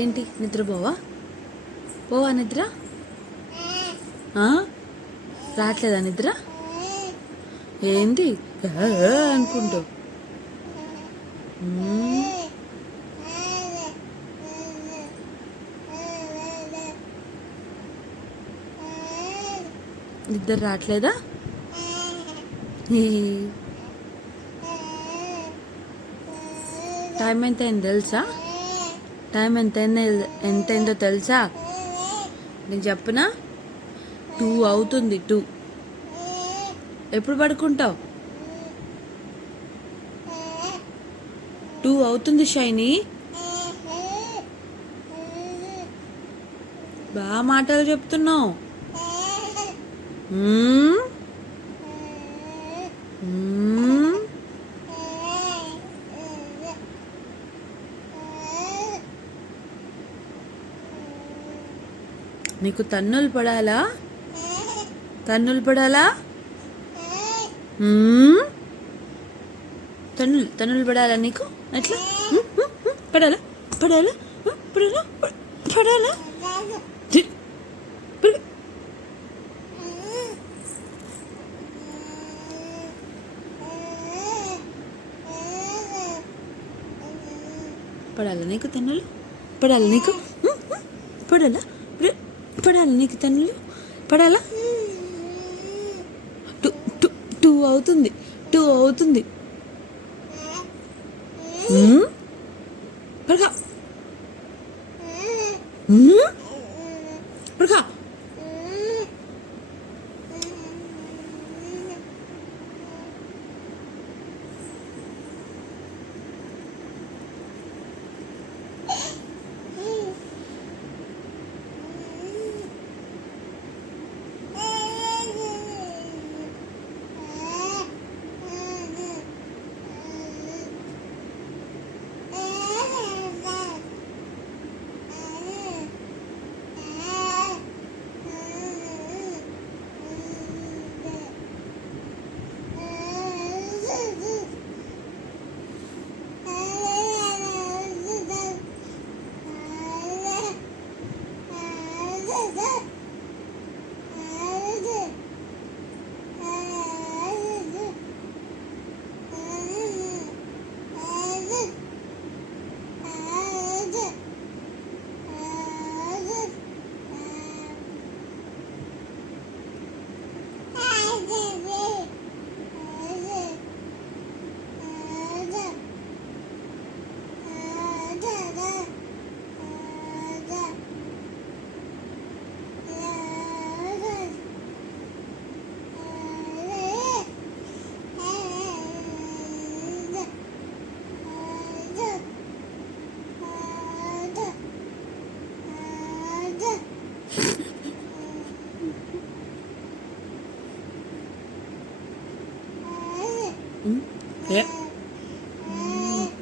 ఏంటి నిద్రపోవా? పోవా నిద్ర? రావట్లేదా నిద్ర? ఏంటి అనుకుంటావు? నిద్ర రావట్లేదా? టైం ఎంత అయింది తెలుసా? టైం ఎంతైందో తెలుసా? నేను చెప్పనా? 2 అవుతుంది. 2 ఎప్పుడు పడుకుంటావు? 2 అవుతుంది షైనీ. బాగా మాటలు చెప్తున్నావు. నీకు తన్నులు పడాలా? తన్నులు పడాలా? తన్నులు పడాలా నీకు? ఎట్లా పడాలా? పడాలా? పడాలా? పడాలా? పడాలా నీకు తన్నులు? పడాలా నీకు? పడాలా? పడాలా నీకు తన్నులు? పడాలా? 2 అవుతుంది. 2 అవుతుంది. పడక పడక.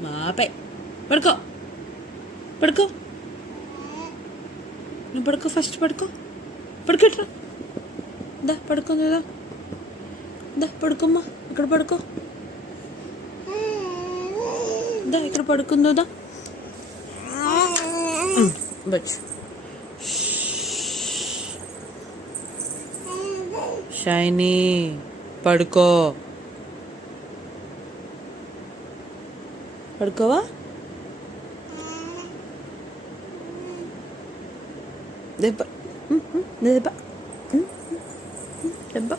మాపై పడుకో. పడుకో. నువ్వు పడుకో. ఫస్ట్ పడుకో. పడుకోట్రా. దా పడుకుందా. దా పడుకోమ్మా. ఇక్కడ పడుకో. దా ఇక్కడ పడుకుందో. దా బచ్. షైనీ పడుకో. పడుకోవా? దెబ్బ దెబ్బ దెబ్బ.